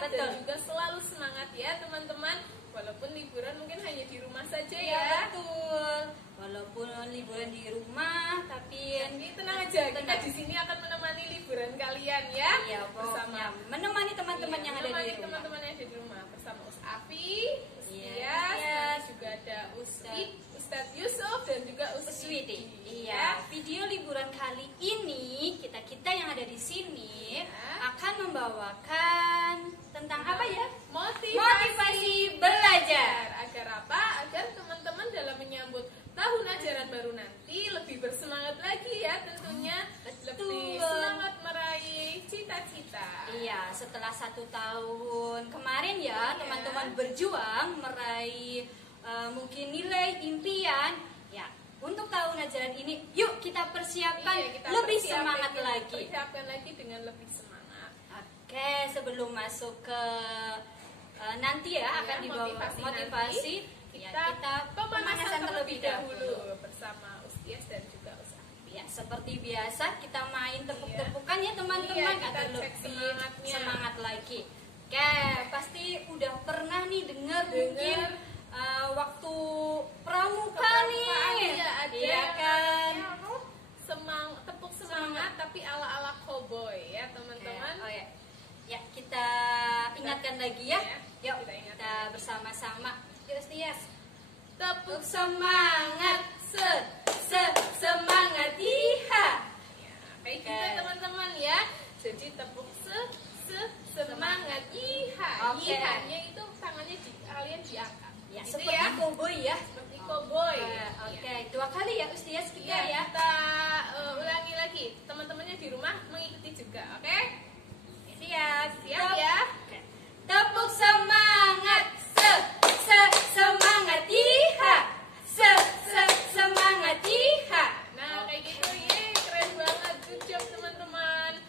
sehat dan juga selalu semangat ya teman-teman. Walaupun liburan mungkin hanya di rumah saja ya. Betul. Walaupun liburan di rumah, tapi tenang aja, kita di sini akan menemani liburan kalian ya. Iya, bersama menemani teman-teman yang ada di rumah. Teman-teman yang ada di rumah bersama Afi, Ustias, juga ada Ustadz Yusuf dan juga Uswiti. Iya, video liburan kali ini kita yang ada di sini akan membawakan tentang apa ya? Motivasi belajar. Agar apa? Agar teman-teman dalam menyambut tahun ajaran baru nanti lebih bersemangat lagi ya tentunya. Lebih semangat meraih cita-cita. Iya, setelah 1 tahun kemarin ya teman-teman berjuang meraih mungkin nilai impian ya. Untuk tahun ajaran ini, yuk kita persiapkan lebih semangat lagi. Persiapkan lagi dengan lebih semangat. Oke, sebelum masuk ke nanti ya akan dibawa motivasi, kita pemanasan terlebih dahulu bersama Ustias dan juga Ustaz. Ya, seperti biasa kita main tepuk-tepukan ya teman-teman agar lebih semangat lagi. Oke, pasti udah pernah nih dengar mungkin waktu pramuka nih, iya kan? Tepuk semangat tapi ala-ala cowboy ya teman-teman. Ya, kita ingatkan lagi ya. Yuk kita bersama-sama. Yuk Ustias. Tepuk semangat, semangat iha. Kayak kita teman-teman ya. Jadi tepuk semangat iha. Ihanya itu tangannya kalian diangkat. Ya, gitu seperti cowboy ya. Seperti cowboy. Oke, 2 kali ya Ustias kita ya. Kita ulangi lagi. Teman-temannya di rumah mengikuti juga, oke? Siap ya. Tepuk semangat, semangat iha, semangat iha. Nah kayak gitu keren banget, good job teman-teman.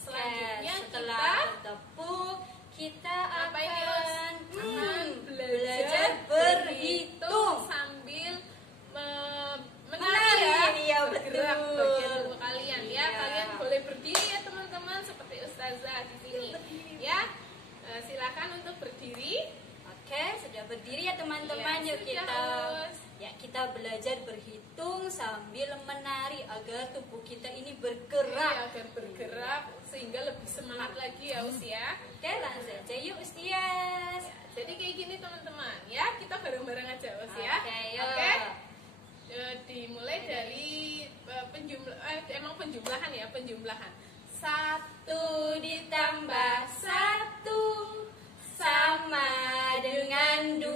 Selanjutnya setelah bertepuk kita akan belajar berhitung sambil menari ya, bergerak bagian tubuh kalian ya. Kalian boleh berdiri ya teman-teman seperti Ustazah di sini ya. Silakan untuk berdiri. Oke, sudah berdiri ya teman-teman. Yuk kita belajar berhitung sambil menari agar tubuh kita ini bergerak. Agar bergerak sehingga lebih semangat lagi ya Usia. Oke, langsung aja yuk Ustias. Jadi kayak gini teman-teman ya, kita bareng-bareng aja Usia. Oke. Dimulai dari penjumlahan ya, penjumlahan. 1 ditambah 1 sama dengan 2.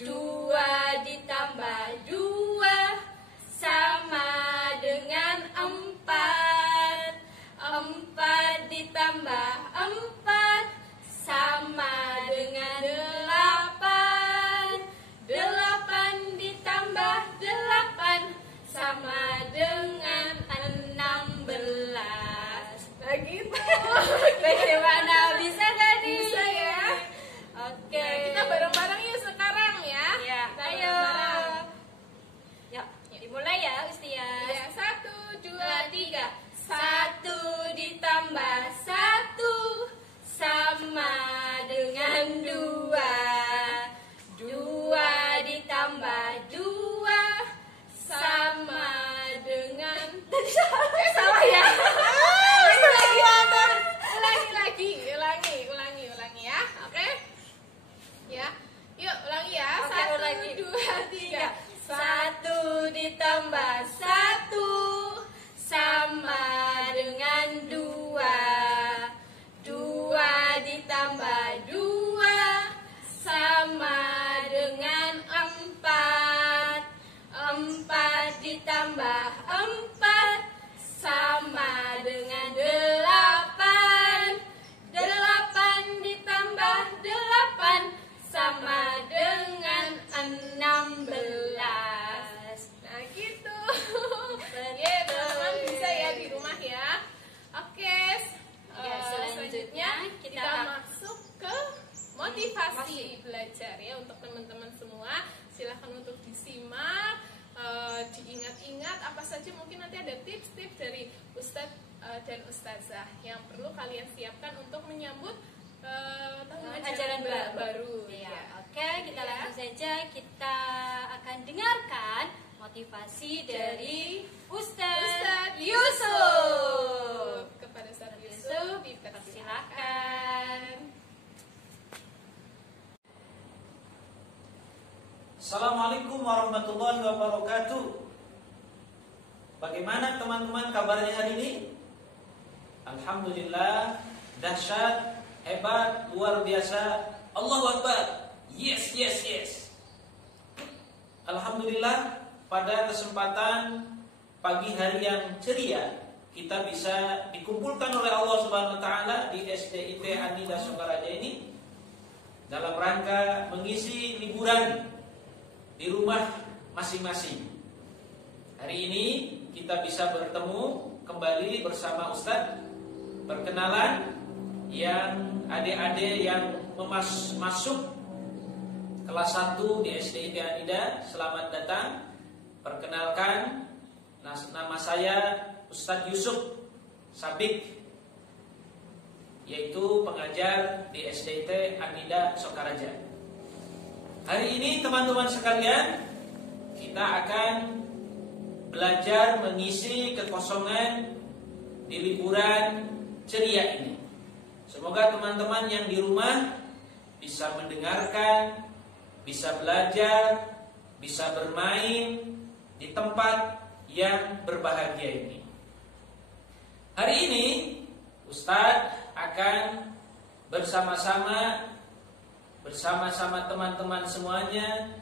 2 ditambah 2 sama dengan 4. 4 ditambah 4 sama dengan 8. 8 ditambah 8 sama dengan 16. Nah gitu. Bagaimana, bisa tadi? Bisa ya. Oke. Kita bareng-bareng yuk sekarang ya. Ayo. Yuk, dimulai ya Ustias. Ya, 1, 2, 3. 1 ditambah 1 sama dengan 2. 2 ditambah 2 sama dengan salah ya. Ulangi ya. Oke? Ya. Yuk, ulangi ya. 1, 2, 3. 1 ditambah 1 sama dengan 2. 2 ditambah 2 sama dengan 4. 4 ditambah 4 sama dengan 8. 8 ditambah 8 sama dengan 16. Nah gitu. Ya teman-teman bisa ya di rumah ya. Oke. Selanjutnya kita masuk ke motivasi belajar ya untuk teman-teman semua. Silahkan untuk disimak, diingat-ingat apa saja, mungkin nanti ada tips-tips dari Ustadz dan ustazah yang perlu kalian siapkan untuk menyambut tahun ajaran baru. Ya. Oke, kita langsung saja kita akan dengarkan motivasi dari Ustadz Yusuf. Kepada Ustadz Yusuf, dipersilakan. Assalamualaikum warahmatullahi wabarakatuh. Bagaimana teman-teman kabarnya hari ini? Alhamdulillah, dahsyat, hebat, luar biasa. Allahu Akbar. Yes, yes, yes. Alhamdulillah, pada kesempatan pagi hari yang ceria, kita bisa dikumpulkan oleh Allah Subhanahu wa taala di SDIT Anida Sokaraja ini dalam rangka mengisi liburan di rumah masing-masing. Hari ini kita bisa bertemu kembali bersama Ustadz. Perkenalan yang adik-adik yang masuk kelas 1 di SDIT Anida, selamat datang. Perkenalkan, nama saya Ustadz Yusuf Sabik, yaitu pengajar di SDIT Anida Sokaraja. Hari ini teman-teman sekalian, kita akan belajar mengisi kekosongan di liburan ceria ini. Semoga teman-teman yang di rumah bisa mendengarkan, bisa belajar, bisa bermain di tempat yang berbahagia ini. Hari ini Ustadz akan bersama-sama teman-teman semuanya,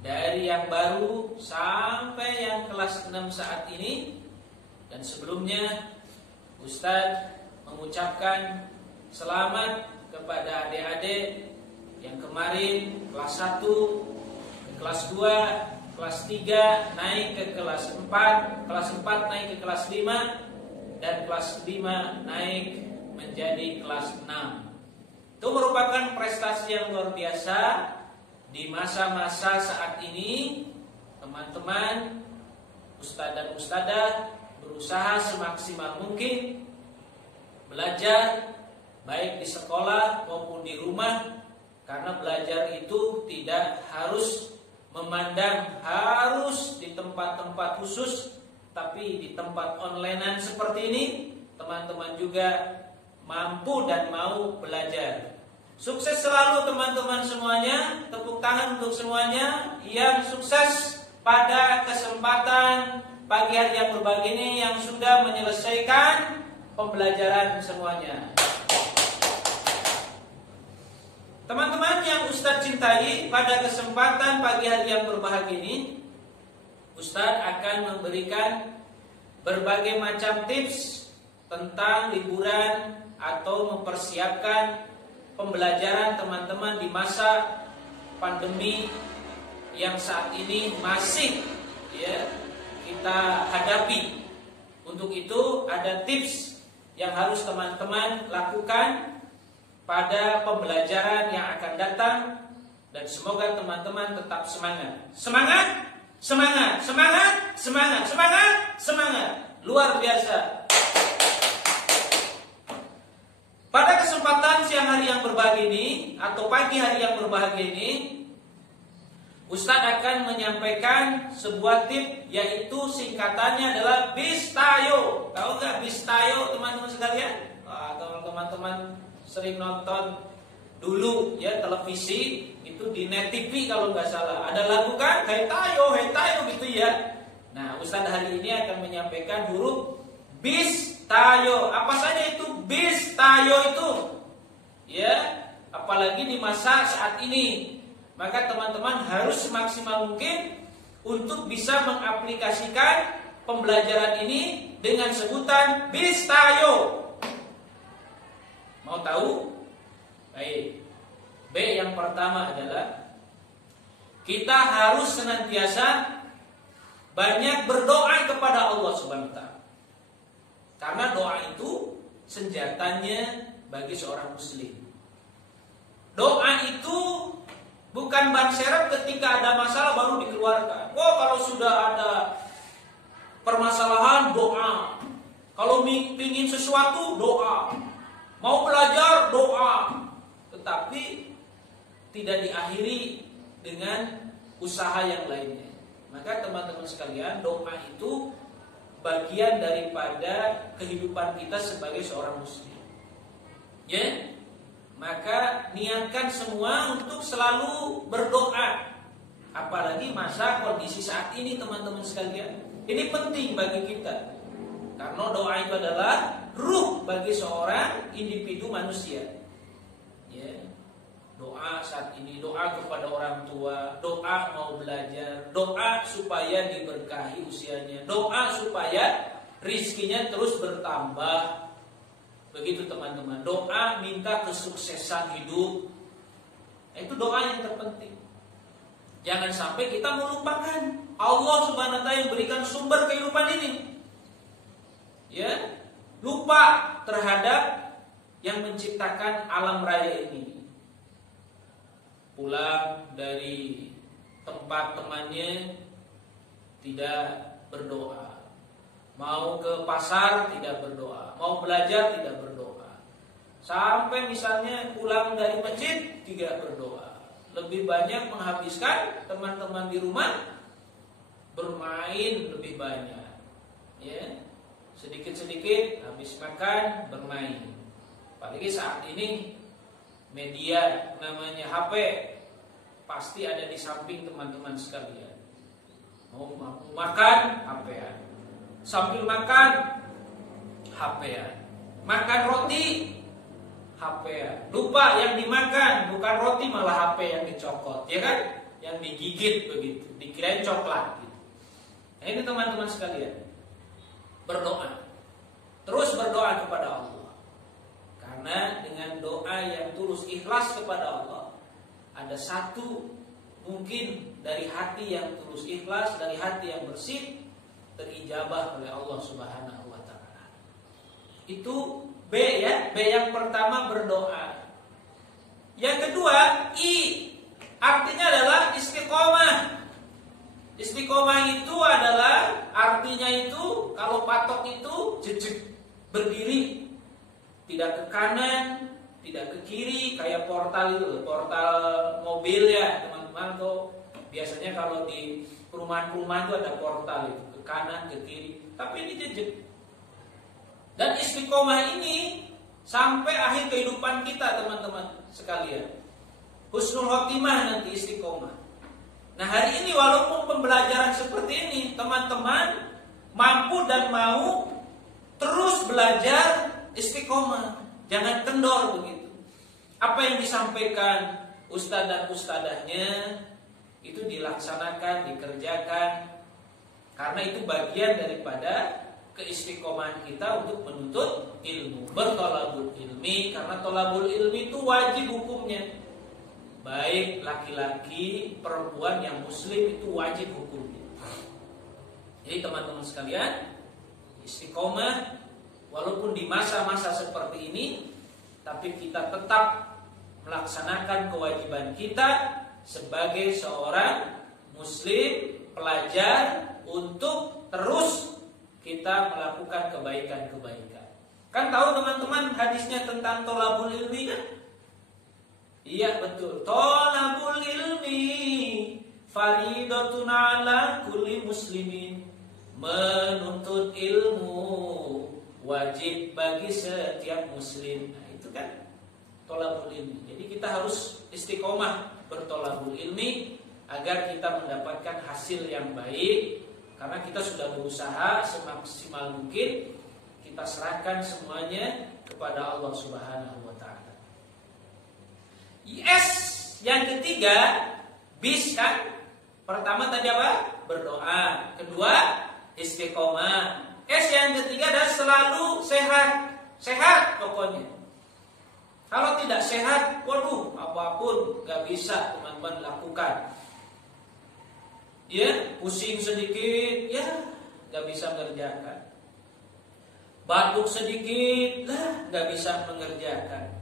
dari yang baru sampai yang kelas 6 saat ini. Dan sebelumnya Ustadz mengucapkan selamat kepada adik-adik yang kemarin kelas 1, ke kelas 2, kelas 3 naik ke kelas 4, kelas 4 naik ke kelas 5, dan kelas 5 naik menjadi kelas 6. Itu merupakan prestasi yang luar biasa di masa-masa saat ini. Teman-teman, ustadz dan ustadzah berusaha semaksimal mungkin belajar baik di sekolah maupun di rumah, karena belajar itu tidak harus memandang harus di tempat-tempat khusus, tapi di tempat onlinean seperti ini teman-teman juga mampu dan mau belajar. Sukses selalu teman-teman semuanya. Tepuk tangan untuk semuanya yang sukses pada kesempatan pagi hari yang berbahagia ini, yang sudah menyelesaikan pembelajaran semuanya. Teman-teman yang Ustadz cintai, pada kesempatan pagi hari yang berbahagia ini, Ustadz akan memberikan berbagai macam tips tentang liburan atau mempersiapkan pembelajaran teman-teman di masa pandemi yang saat ini masih kita hadapi. Untuk itu ada tips yang harus teman-teman lakukan pada pembelajaran yang akan datang, dan semoga teman-teman tetap semangat. Semangat, semangat, semangat, semangat, semangat, semangat. Luar biasa. Pada kesempatan siang hari yang berbahagia ini atau pagi hari yang berbahagia ini, Ustadz akan menyampaikan sebuah tip, yaitu singkatannya adalah Bistayo. Tahu nggak Bistayo teman-teman sekalian? Kalau teman-teman sering nonton dulu ya televisi, itu di Net TV kalau nggak salah ada lagu kan, Hei tayo gitu ya. Nah, Ustadz hari ini akan menyampaikan huruf Bistayo. Apa saja itu Bistayo itu? Ya, apalagi di masa saat ini. Maka teman-teman harus semaksimal mungkin untuk bisa mengaplikasikan pembelajaran ini dengan sebutan Bistayo. Mau tahu? Baik. B yang pertama adalah kita harus senantiasa banyak berdoa kepada Allah Subhanahu wa taala. Karena doa itu senjatanya bagi seorang muslim. Doa itu bukan ban serep ketika ada masalah baru dikeluarkan. Kalau sudah ada permasalahan doa. Kalau pingin sesuatu, doa. Mau belajar, doa. Tetapi tidak diakhiri dengan usaha yang lainnya. Maka teman-teman sekalian, doa itu bagian daripada kehidupan kita sebagai seorang muslim. Ya? Maka niatkan semua untuk selalu berdoa. Apalagi masa kondisi saat ini teman-teman sekalian. Ini penting bagi kita. Karena doa itu adalah ruh bagi seorang individu manusia. Ya. Doa saat ini, doa kepada orang tua, doa mau belajar, doa supaya diberkahi usianya, doa supaya rizkinya terus bertambah. Begitu teman-teman. Doa minta kesuksesan hidup. Itu doa yang terpenting. Jangan sampai kita melupakan Allah Subhanahu wa taala yang berikan sumber kehidupan ini. Ya, lupa terhadap yang menciptakan alam raya ini. Pulang dari tempat temannya tidak berdoa. Mau ke pasar tidak berdoa. Mau belajar tidak berdoa. Sampai misalnya pulang dari masjid tidak berdoa. Lebih banyak menghabiskan teman-teman di rumah bermain lebih banyak. Ya. Sedikit-sedikit habis makan bermain. Apalagi saat ini media namanya HP pasti ada di samping teman-teman sekalian. Mau makan HP-an. Sambil makan HP-an. Makan roti HP-an. Lupa yang dimakan bukan roti malah HP yang dicokot, ya kan? Yang digigit begitu, dikirain coklat gitu. Nah, ini teman-teman sekalian. Berdoa. Terus berdoa kepada Allah. Karena dengan doa yang tulus ikhlas kepada Allah, ada satu mungkin dari hati yang tulus ikhlas, dari hati yang bersih, terijabah oleh Allah Subhanahu wa taala. Itu B ya, B yang pertama berdoa. Yang kedua, I artinya adalah istiqomah. Istiqomah itu adalah artinya itu kalau patok itu jejak berdiri, tidak ke kanan, tidak ke kiri kayak portal itu, portal mobil ya teman-teman. Tuh biasanya kalau di perumahan-perumahan itu ada portal itu ke kanan ke kiri, tapi ini jejak. Dan istiqomah ini sampai akhir kehidupan kita teman-teman sekalian. Husnul khotimah nanti istiqomah. Nah hari ini walaupun pembelajaran seperti ini, teman-teman mampu dan mau terus belajar istiqomah. Jangan kendor begitu. Apa yang disampaikan ustadz dan ustadahnya itu dilaksanakan, dikerjakan. Karena itu bagian daripada keistiqomahan kita untuk menuntut ilmu. Bertolabul ilmi, karena tolabul ilmi itu wajib hukumnya. Baik laki-laki, perempuan yang muslim itu wajib hukumnya. Jadi teman-teman sekalian, istiqomah walaupun di masa-masa seperti ini, tapi kita tetap melaksanakan kewajiban kita sebagai seorang muslim, pelajar, untuk terus kita melakukan kebaikan-kebaikan. Kan tahu teman-teman hadisnya tentang tolabul ilmi kan? Iya betul. Tolabul ilmi faridatun ala kulli muslimin. Menuntut ilmu wajib bagi setiap muslim. Nah, itu kan tolabul ilmi. Jadi kita harus istiqomah bertolabul ilmi agar kita mendapatkan hasil yang baik. Karena kita sudah berusaha semaksimal mungkin, kita serahkan semuanya kepada Allah Subhanahu wa taala. Yes, yang ketiga, bis kan? Pertama tadi apa? Berdoa. Kedua, istiqomah. S yang ketiga adalah selalu sehat. Sehat pokoknya. Kalau tidak sehat, waduh, apapun gak bisa teman-teman lakukan. Ya, pusing sedikit, ya gak bisa mengerjakan. Batuk sedikit, lah gak bisa mengerjakan.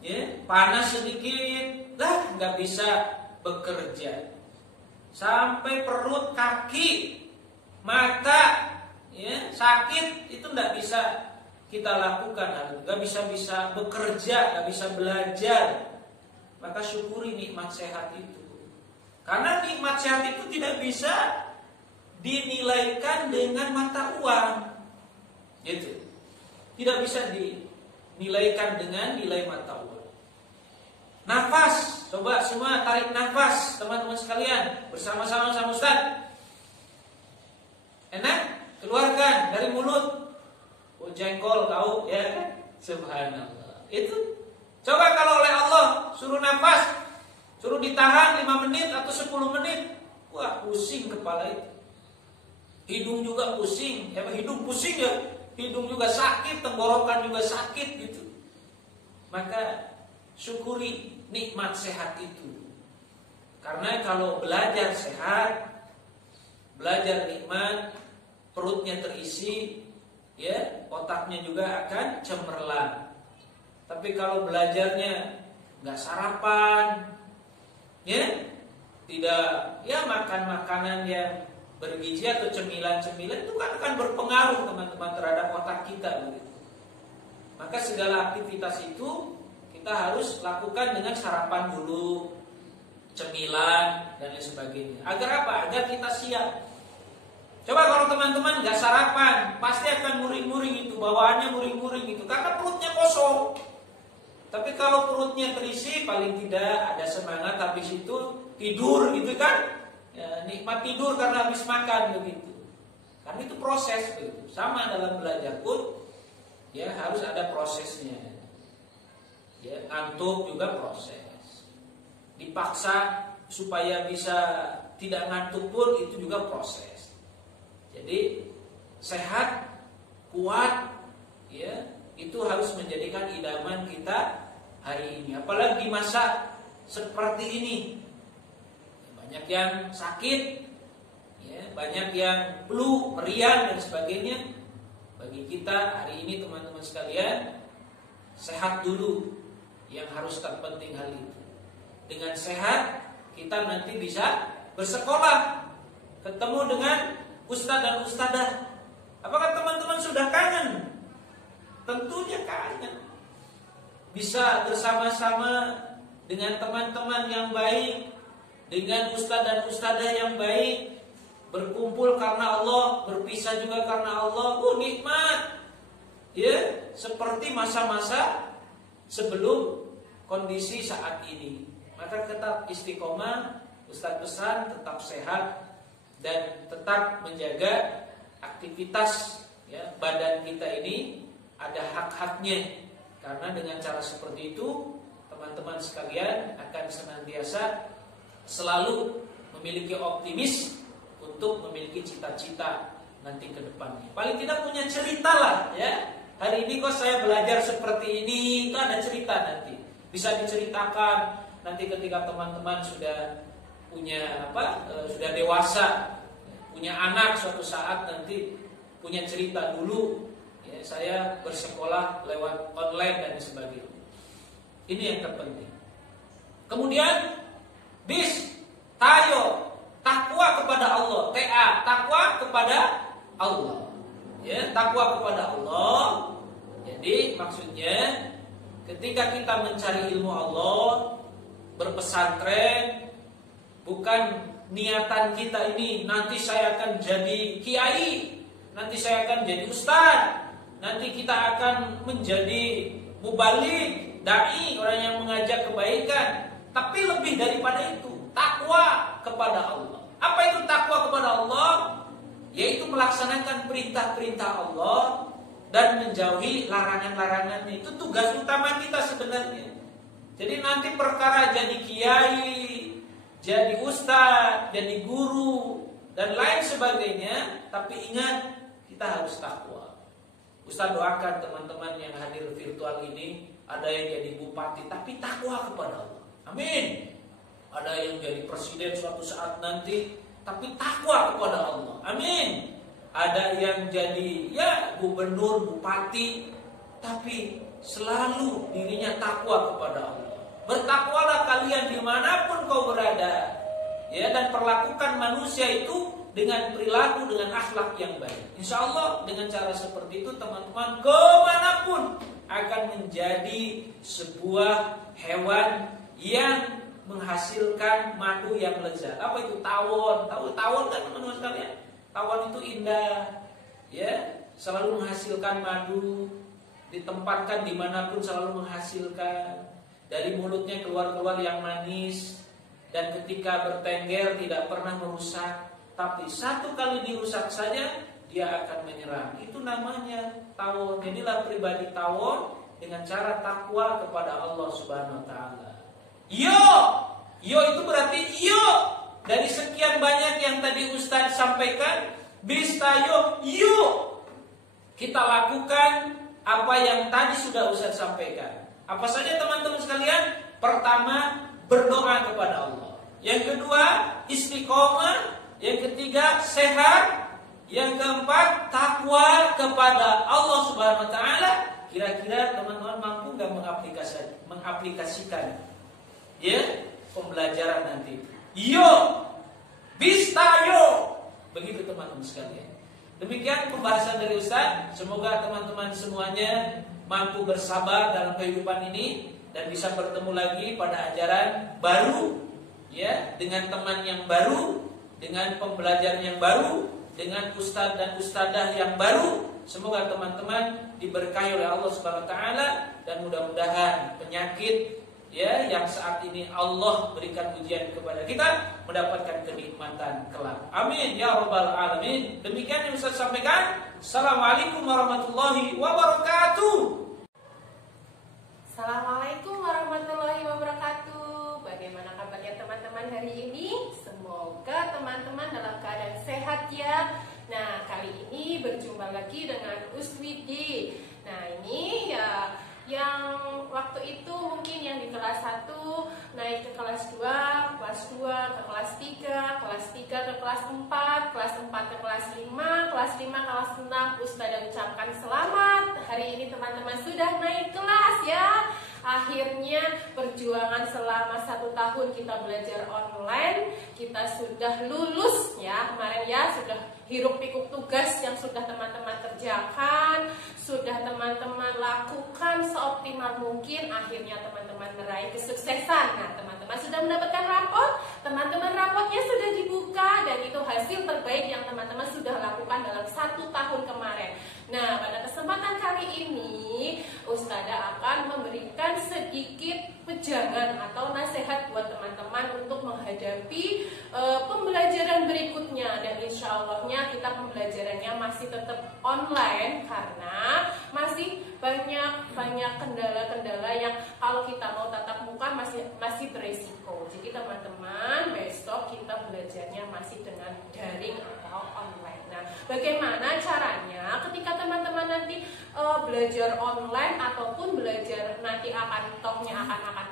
Ya, panas sedikit, lah gak bisa bekerja. Sampai perut, kaki, mata, ya, sakit itu tidak bisa kita lakukan, nggak bisa bekerja, nggak bisa belajar. Maka syukuri nikmat sehat itu. Karena nikmat sehat itu tidak bisa dinilaikan dengan mata uang, gitu. Tidak bisa dinilaikan dengan nilai mata uang. Nafas, coba semua tarik nafas, teman-teman sekalian, bersama-sama sama Ustaz. Enak? Keluarkan dari mulut. Oh, jengkol tahu ya kan? Subhanallah. Itu coba kalau oleh Allah suruh nafas, suruh ditahan 5 menit atau 10 menit. Wah, pusing kepala itu. Hidung juga pusing, ya hidung pusing ya. Hidung juga sakit, tenggorokan juga sakit gitu. Maka syukuri nikmat sehat itu. Karena kalau belajar sehat, belajar nikmat, perutnya terisi, ya, otaknya juga akan cemerlang. Tapi kalau belajarnya nggak sarapan, ya, tidak, ya makan makanan yang bergizi atau cemilan-cemilan, itu kan akan berpengaruh teman-teman terhadap otak kita begitu. Maka segala aktivitas itu kita harus lakukan dengan sarapan dulu, cemilan dan lain sebagainya. Agar apa? Agar kita siap. Coba kalau teman-teman nggak sarapan, pasti akan muring-muring itu, bawaannya muring-muring itu, karena perutnya kosong. Tapi kalau perutnya terisi, paling tidak ada semangat habis itu tidur gitu kan, ya, nikmat tidur karena habis makan begitu. Karena itu proses begitu. Sama dalam belajar pun, ya harus ada prosesnya. Ya, ngantuk juga proses. Dipaksa supaya bisa tidak ngantuk pun itu juga proses. Jadi sehat, kuat, ya itu harus menjadikan idaman kita hari ini. Apalagi di masa seperti ini, banyak yang sakit, ya, banyak yang flu, meriang dan sebagainya. Bagi kita hari ini teman-teman sekalian, sehat dulu yang harus terpenting hal itu. Dengan sehat kita nanti bisa bersekolah, ketemu dengan ustadz dan ustadzah. Apakah teman-teman sudah kangen? Tentunya kangen. Bisa bersama-sama dengan teman-teman yang baik, dengan ustadz dan ustadzah yang baik, berkumpul karena Allah, berpisah juga karena Allah. Nikmat. Ya, seperti masa-masa sebelum kondisi saat ini. Maka tetap istiqomah, Ustadz pesan tetap sehat dan tetap menjaga aktivitas, ya, badan kita ini ada hak-haknya. Karena dengan cara seperti itu teman-teman sekalian akan senantiasa selalu memiliki optimis untuk memiliki cita-cita nanti ke depannya. Paling tidak punya cerita lah, ya. Hari ini kok saya belajar seperti ini, itu ada cerita nanti. Bisa diceritakan nanti ketika teman-teman sudah punya sudah dewasa, punya anak suatu saat nanti punya cerita dulu, ya, saya bersekolah lewat online dan sebagainya. Ini yang terpenting. Kemudian tayo takwa kepada Allah, takwa kepada Allah, ya, takwa kepada Allah. Jadi maksudnya ketika kita mencari ilmu Allah, berpesantren, bukan niatan kita ini nanti saya akan jadi kiai, nanti saya akan jadi ustaz, nanti kita akan menjadi mubaligh, dai, orang yang mengajak kebaikan. Tapi lebih daripada itu, takwa kepada Allah. Apa itu takwa kepada Allah? Yaitu melaksanakan perintah-perintah Allah dan menjauhi larangan-larangannya. Itu tugas utama kita sebenarnya. Jadi nanti perkara jadi kiai, jadi ustaz, jadi guru dan lain sebagainya, tapi ingat kita harus takwa. Ustaz doakan teman-teman yang hadir virtual ini, ada yang jadi bupati tapi takwa kepada Allah. Amin. Ada yang jadi presiden suatu saat nanti tapi takwa kepada Allah. Amin. Ada yang jadi gubernur, bupati, tapi selalu dirinya takwa kepada Allah. Bertakwalah kalian dimanapun kau berada, ya, dan perlakukan manusia itu dengan perilaku, dengan akhlak yang baik. Insya Allah dengan cara seperti itu teman-teman kemanapun akan menjadi sebuah hewan yang menghasilkan madu yang lezat. Apa itu tawon? Tawon kan teman-teman sekalian? Tawon itu indah, ya, selalu menghasilkan madu, ditempatkan dimanapun selalu menghasilkan. Dari mulutnya keluar yang manis, dan ketika bertengger tidak pernah merusak. Tapi satu kali dirusak saja dia akan menyerang. Itu namanya tawon. Inilah pribadi tawon dengan cara takwa kepada Allah Subhanahu wa taala. Yo itu berarti yo. Dari sekian banyak yang tadi Ustaz sampaikan, bistayo yo. Kita lakukan apa yang tadi sudah Ustaz sampaikan. Apa saja teman-teman sekalian? Pertama, berdoa kepada Allah. Yang kedua, istiqomah. Yang ketiga, sehat. Yang keempat, takwa kepada Allah Subhanahu wa taala. Kira-kira teman-teman mampu enggak mengaplikasikan ya pembelajaran nanti? Yo, bistayo. Begitu teman-teman sekalian. Demikian pembahasan dari Ustaz. Semoga teman-teman semuanya mampu bersabar dalam kehidupan ini dan bisa bertemu lagi pada ajaran baru, ya, dengan teman yang baru, dengan pembelajaran yang baru, dengan ustadz dan ustadzah yang baru. Semoga teman-teman diberkahi oleh Allah Subhanahu wa taala dan mudah-mudahan penyakit ya yang saat ini Allah berikan ujian kepada kita mendapatkan kenikmatan kelak. Amin ya rabbal alamin. Demikian yang Ustaz sampaikan. Assalamualaikum warahmatullahi wabarakatuh. Assalamualaikum warahmatullahi wabarakatuh. Bagaimana kabarnya teman-teman hari ini? Semoga teman-teman dalam keadaan sehat ya. Nah, kali ini berjumpa lagi dengan Uswidi. Nah, ini ya yang waktu itu mungkin yang di kelas 1 naik ke kelas 2, kelas 2 ke kelas 3, kelas 3 ke kelas 4, kelas 4 ke kelas 5, kelas 5 ke kelas 6. Ustazah ucapkan selamat. Hari ini teman-teman sudah naik kelas ya. Akhirnya perjuangan selama 1 tahun kita belajar online, kita sudah lulus ya kemarin ya, sudah hiruk pikuk tugas yang sudah teman-teman kerjakan, sudah teman-teman lakukan seoptimal mungkin, akhirnya teman-teman meraih kesuksesan. Nah, teman-teman sudah mendapatkan rapor, teman-teman rapotnya sudah dibuka dan itu hasil terbaik yang teman-teman sudah lakukan dalam 1 tahun kemarin. Nah, pada kesempatan kali ini Ustazah akan memberikan sedikit wejangan atau nasihat buat teman-teman untuk menghadapi pembelajaran berikutnya. Dan insya Allahnya kita pembelajarannya masih tetap online karena masih banyak kendala-kendala yang kalau kita mau tatap muka masih beresiko. Jadi teman-teman besok kita belajarnya masih dengan daring atau online. Nah, bagaimana caranya ketika teman-teman nanti belajar online ataupun belajar nanti akan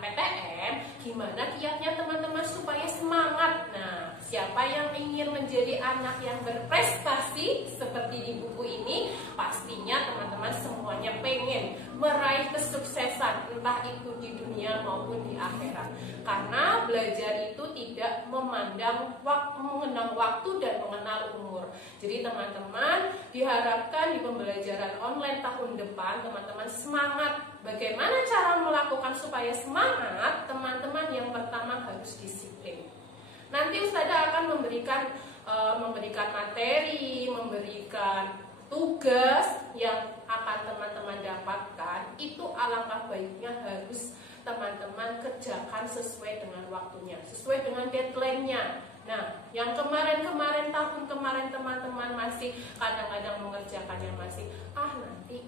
PTM, gimana kiatnya teman-teman supaya semangat? Nah, siapa yang ingin menjadi anak yang berprestasi seperti di buku ini, pastinya teman-teman semuanya pengen meraih kesuksesan, entah itu di dunia maupun di akhirat. Karena belajar itu tidak mengenang waktu dan mengenal umur. Jadi teman-teman diharapkan di pembelajaran online tahun depan teman-teman semangat. Bagaimana cara melakukan supaya semangat? Teman-teman yang pertama harus disiplin. Nanti Ustazah akan memberikan materi, memberikan tugas yang akan teman-teman dapatkan. Itu alangkah baiknya harus teman-teman kerjakan sesuai dengan waktunya, sesuai dengan deadline-nya. Nah, yang kemarin tahun kemarin teman-teman masih kadang-kadang mengerjakannya masih nanti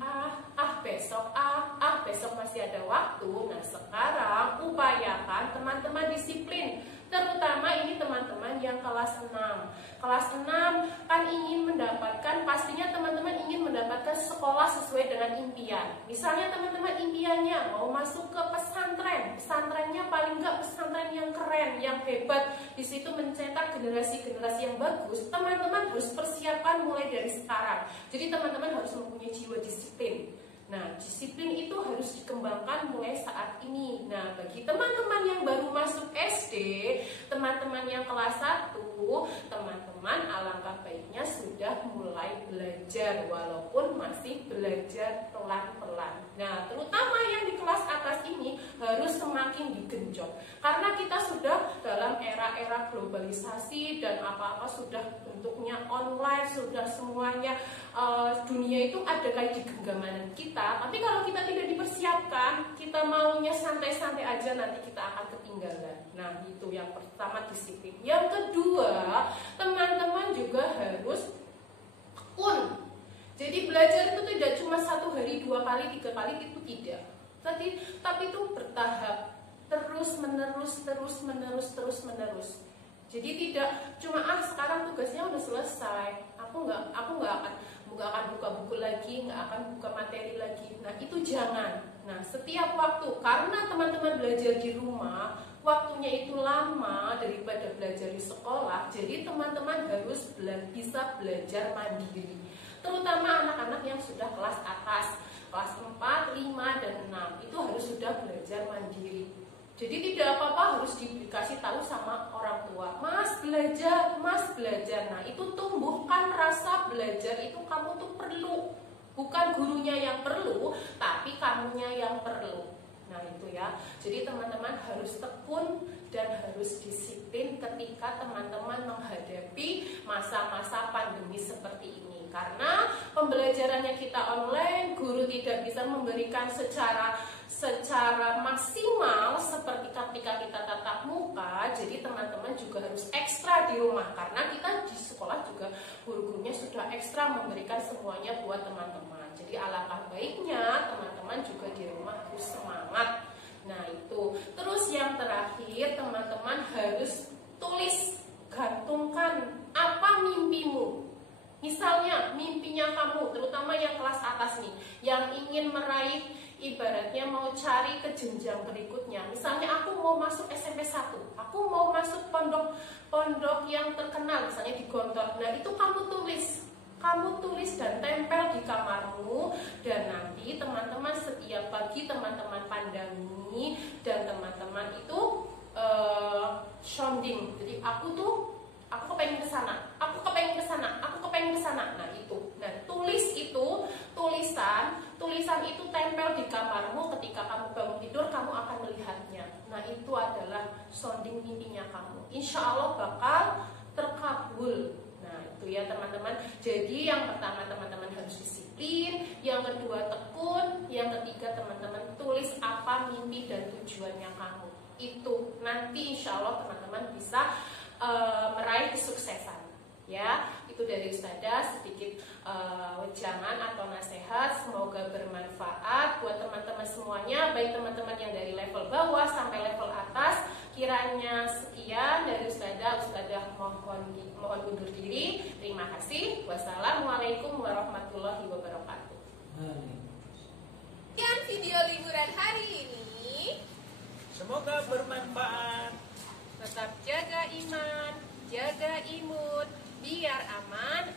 besok masih ada waktu. Nah, sekarang upayakan teman-teman disiplin. Terutama ini teman-teman yang kelas 6. Kelas 6 kan ingin mendapatkan, pastinya teman-teman ingin mendapatkan sekolah sesuai dengan impian. Misalnya teman-teman impiannya mau masuk ke pesantren. Pesantrennya paling enggak pesantren yang keren, yang hebat. Di situ mencetak generasi-generasi yang bagus. Teman-teman harus persiapkan mulai dari sekarang. Jadi teman-teman harus mempunyai jiwa disiplin. Nah, disiplin itu harus dikembangkan mulai saat ini. Nah, bagi teman-teman yang baru masuk SD, teman-teman yang kelas 1, itu teman-teman alangkah baiknya sudah mulai belajar walaupun masih belajar pelan-pelan. Nah, terutama yang di kelas atas ini harus semakin digenjot karena kita sudah dalam era-era globalisasi dan apa-apa sudah bentuknya online, sudah semuanya dunia itu ada kayak di genggaman kita. Tapi kalau kita tidak dipersiapkan, kita maunya santai-santai aja, nanti kita akan ketinggalan. Nah, itu yang pertama, disiplin. Yang kedua, teman-teman juga harus tekun. Jadi belajar itu tidak cuma 1 hari, 2 kali, 3 kali, itu tidak. Tapi itu bertahap, terus menerus. Jadi tidak cuma sekarang tugasnya udah selesai, aku nggak akan buka buku lagi, nggak akan buka materi lagi. Nah, itu jangan. Nah, setiap waktu, karena teman-teman belajar di rumah, waktunya itu lama daripada belajar di sekolah, jadi teman-teman harus bisa belajar mandiri. Terutama anak-anak yang sudah kelas atas, kelas 4, 5, dan 6, itu harus sudah belajar mandiri. Jadi tidak apa-apa harus dikasih tahu sama orang tua, Mas belajar. Nah, itu tumbuhkan rasa belajar itu kamu tuh perlu. Bukan gurunya yang perlu, tapi kamunya yang perlu. Nah, itu ya. Jadi teman-teman harus tekun dan harus disiplin ketika teman-teman menghadapi masa-masa pandemi seperti ini. Karena pembelajarannya kita online, guru tidak bisa memberikan secara maksimal seperti ketika kita tatap muka. Jadi teman-teman juga harus ekstra di rumah, karena kita di sekolah juga guru-gurunya sudah ekstra memberikan semuanya buat teman-teman. Jadi alangkah baiknya teman-teman juga di rumah harus semangat. Nah, itu. Terus yang terakhir, teman-teman harus tulis, gantungkan apa mimpimu. Misalnya mimpinya kamu, terutama yang kelas atas nih, yang ingin meraih, ibaratnya mau cari ke jenjang berikutnya. Misalnya aku mau masuk SMP 1, aku mau masuk pondok yang terkenal, misalnya di Gontor. Nah, itu kamu tulis dan tempel di kamarmu, dan nanti teman-teman setiap pagi teman-teman pandangi, dan teman-teman itu sounding. Jadi aku kepengen ke sana, aku kepengen ke sana. Nah, itu. Nah, tulisan itu tempel di kamarmu, ketika kamu bangun tidur kamu akan melihatnya. Nah, itu adalah sounding mimpinya kamu. Insya Allah bakal terkabul. Nah, itu ya teman-teman. Jadi yang pertama teman-teman harus disiplin, yang kedua tekun, yang ketiga teman-teman tulis apa mimpi dan tujuannya kamu. Itu nanti insya Allah teman-teman bisa meraih kesuksesan. Ya, itu dari Ustazah sedikit wejangan atau nasihat, semoga bermanfaat buat teman-teman semuanya, baik teman-teman yang dari level bawah sampai level atas. Kiranya sekian dari Ustazah mohon undur diri. Terima kasih. Wassalamualaikum warahmatullahi wabarakatuh. Sekian video liburan hari ini. Semoga bermanfaat. Tetap jaga iman, jaga imun, biar aman